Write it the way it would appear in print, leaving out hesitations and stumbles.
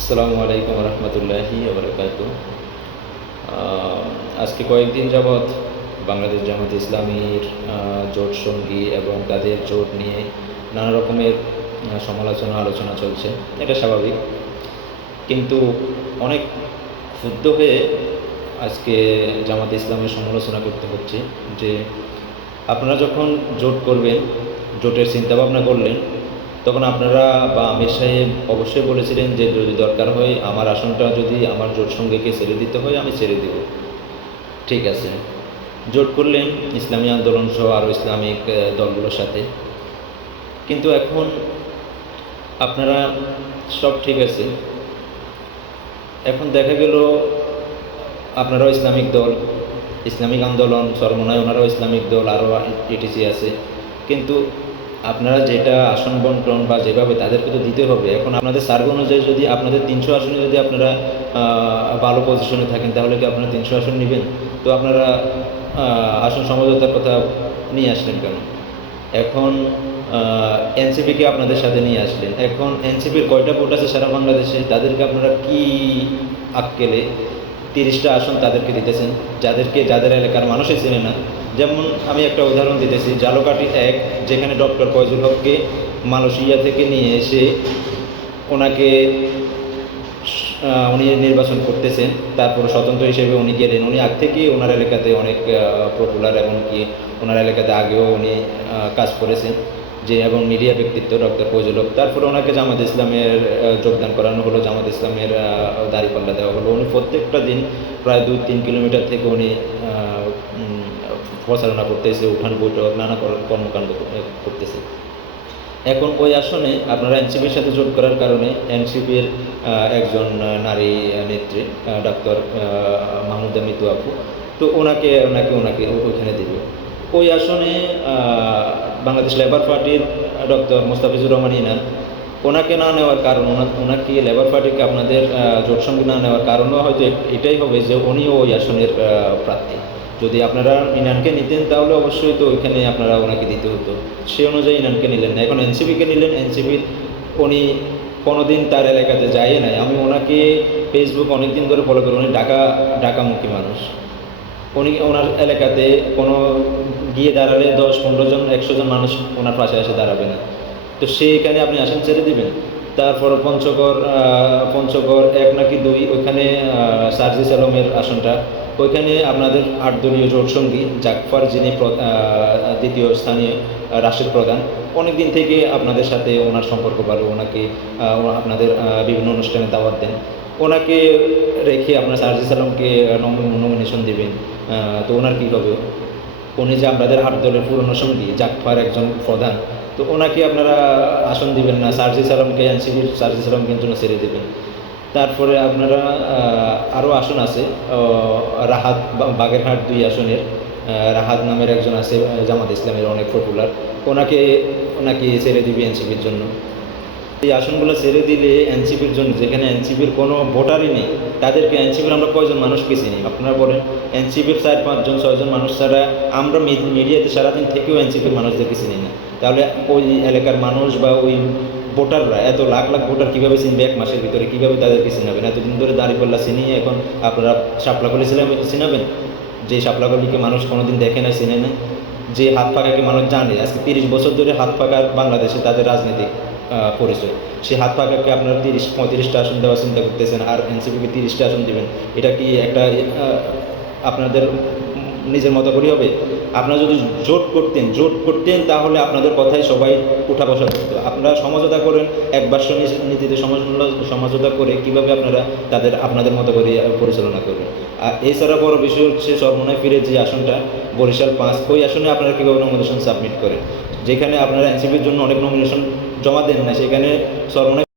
আসসালামু আলাইকুম রহমতুল্লাহি ওবরাকাতু। আজকে কয়েকদিন যাবৎ বাংলাদেশ জামাত ইসলামীর জোট সঙ্গী এবং তাদের জোট নিয়ে নানা রকমের সমালোচনা আলোচনা চলছে। এটা স্বাভাবিক, কিন্তু অনেক ক্ষুব্ধ হয়ে আজকে জামাত ইসলামের সমালোচনা করতে হচ্ছে যে আপনারা যখন জোট করবেন, জোটের চিন্তাভাবনা করলেন, তখন আপনারা বা আমির সাহেব অবশ্যই বলেছিলেন যে যদি দরকার হয় আমার আসনটা যদি আমার জোট সঙ্গীকে ছেড়ে দিতে হয় আমি ছেড়ে দেব। ঠিক আছে, জোট করলেন ইসলামী আন্দোলন সহ আরও ইসলামিক দলগুলোর সাথে। কিন্তু এখন আপনারা সব ঠিক আছে, এখন দেখা গেল আপনারাও ইসলামিক দল, ইসলামিক আন্দোলন চরমোনায় ওনারাও ইসলামিক দল, আরও ইটিসি আছে, কিন্তু আপনারা যেটা আসন বন্টন বা যেভাবে তাদেরকে তো দিতে হবে। এখন আপনাদের সার্ভ অনুযায়ী যদি আপনাদের 300 আসনে যদি আপনারা ভালো পজিশনে থাকেন, তাহলে কি আপনারা 300 আসন নেবেন? তো আপনারা আসন সমঝোতার কথা নিয়ে আসলেন কেন? এখন এনসিপিকে আপনাদের সাথে নিয়ে আসলেন। এখন এনসিপির কয়টা ভোট আছে সারা বাংলাদেশে? তাদেরকে আপনারা কি আক্কেলে 30টা আসন তাদেরকে দিতেছেন, যাদের এলাকার মানুষই চেনে না। যেমন আমি একটা উদাহরণ দিতেছি, জালকাঠি 1, যেখানে ডক্টর ফয়জুল হককে মালয়েশিয়া থেকে নিয়ে এসে ওনাকে উনি নির্বাচন করতেছেন, তারপর স্বতন্ত্র হিসেবে উনি গেলেন। উনি আগ থেকেই ওনার এলাকাতে অনেক পপুলার, এমনকি ওনার এলাকাতে আগেও উনি কাজ করেছেন যে, এবং মিডিয়া ব্যক্তিত্ব ডক্টর ফয়জুল হক। তারপরে ওনাকে জামাত ইসলামের যোগদান করানো হলো, জামাত ইসলামের দাঁড়িপাল্লা দেওয়া হলো। উনি প্রত্যেকটা দিন প্রায় 2-3 কিলোমিটার থেকে উনি প্রচারণা করতেছে, উঠান বৈঠক নানা কর্মকাণ্ড করতেছে। এখন ওই আসনে আপনারা এনসিপির সাথে জোট করার কারণে এনসিপির একজন নারী নেত্রী ডাক্তার মাহমুদা মিতু আপু, তো ওনাকে ওইখানে দেবে। ওই আসনে বাংলাদেশ লেবার পার্টির ডক্টর মোস্তাফিজুর রহমান ইনান, ওনাকে না নেওয়ার কারণ, ওনাকে লেবার পার্টিকে আপনাদের জোট সঙ্গে না নেওয়ার কারণও হয়তো এটাই হবে যে উনিও ওই আসনের প্রার্থী। যদি আপনারা ইনানকে নিতেন তাহলে অবশ্যই তো ওইখানে আপনারা ওনাকে দিতে হতো, সে অনুযায়ী ইনানকে নিলেন না। এখন এনসিপিকে নিলেন, এনসিপির উনি কোনোদিন তার এলাকাতে যায় নাই। আমি ওনাকে ফেসবুক অনেক দিন ধরে ফলো করি। উনি ঢাকামুখী মানুষ। উনি ওনার এলাকাতে কোনো গিয়ে দাঁড়ালে 10-15 জন 100 জন মানুষ ওনার পাশে এসে দাঁড়াবে না। তো সেইখানে আপনি আসন ছেড়ে দিবেন। তারপর পঞ্চগড় 1 নাকি 2, ওইখানে সার্জিস আলমের আসনটা, ওইখানে আপনাদের 8 দলীয় জোট সঙ্গী জাগফার, যিনি দ্বিতীয় স্থানীয় রাষ্ট্রের প্রধান, অনেক দিন থেকে আপনাদের সাথে ওনার সম্পর্ক ভালো। ওনাকে আপনাদের বিভিন্ন অনুষ্ঠানে দাওয়াত দেন। ওনাকে রেখে আপনার সার্জিস আলমকে নমিনেশন দেবেন, তো ওনার কী হবে? উনি যে আপনাদের 8 দলের পুরনো সঙ্গী, জাগফার একজন প্রধান, তো ওনাকে আপনারা আসন দিবেন না, সার্জিস আলমকে, এনসিপির সার্জিস আলমকে জন্য ছেড়ে দেবেন। তারপরে আপনারা আরও আসন আছে, রাহাত, বাগেরহাট 2 আসনের রাহাত নামের একজন আছে জামাত ইসলামের অনেক পপুলার, ওনাকে ছেড়ে দিবে এনসিপির জন্য। এই আসনগুলো ছেড়ে দিলে এনসিপির জন্য, যেখানে এনসিপির কোনো ভোটারই নেই, তাদেরকে এনসিপির আমরা কয়জন মানুষকে চিনি আপনারা বলেন? এনসিপির 4-5 জন 6 জন মানুষ ছাড়া আমরা মিডিয়াতে সারাদিন থেকেও এনসিপির মানুষদেরকে চিনি না। তাহলে ওই এলাকার মানুষ বা ওই ভোটাররা, এত লাখ লাখ ভোটার কীভাবে চিনবে? 1 মাসের ভিতরে কীভাবে তাদেরকে চিনাবেন? এতদিন ধরে দাঁড়িপাল্লা চিনিয়ে এখন আপনারা শাপলাকলি চিনাবেন? যে শাপলাকলিকে মানুষ কোনোদিন দেখে না, চিনে না। যে হাত পাকাকে মানুষ জানে, আজকে 30 বছর ধরে হাত পাকার বাংলাদেশে তাদের রাজনীতিক পরিচয়। সেই হাত পাকাকে আপনারা 30-35টা আসন দেওয়ার চিন্তা করতেছেন, আর এনসিপিকে 30টা আসন দেবেন। এটা কি একটা আপনাদের নিজের মতো করে হবে? আপনারা যদি জোট করতেন তাহলে আপনাদের কথাই সবাই উঠা বসা করতো। আপনারা সমঝোতা করেন, একবার্ষ নীতিতে সমঝোতা করে কীভাবে আপনারা আপনাদের মতো করে পরিচালনা করবেন। আর এছাড়া বড় বিষয় হচ্ছে চরমোনাই ফিরে যে আসনটা, বরিশাল 5, ওই আসনে আপনারা কীভাবে নমিনেশন সাবমিট করেন? যেখানে আপনারা এনসিপির জন্য অনেক নমিনেশন জমা দেন না, সেখানে চরমোনাই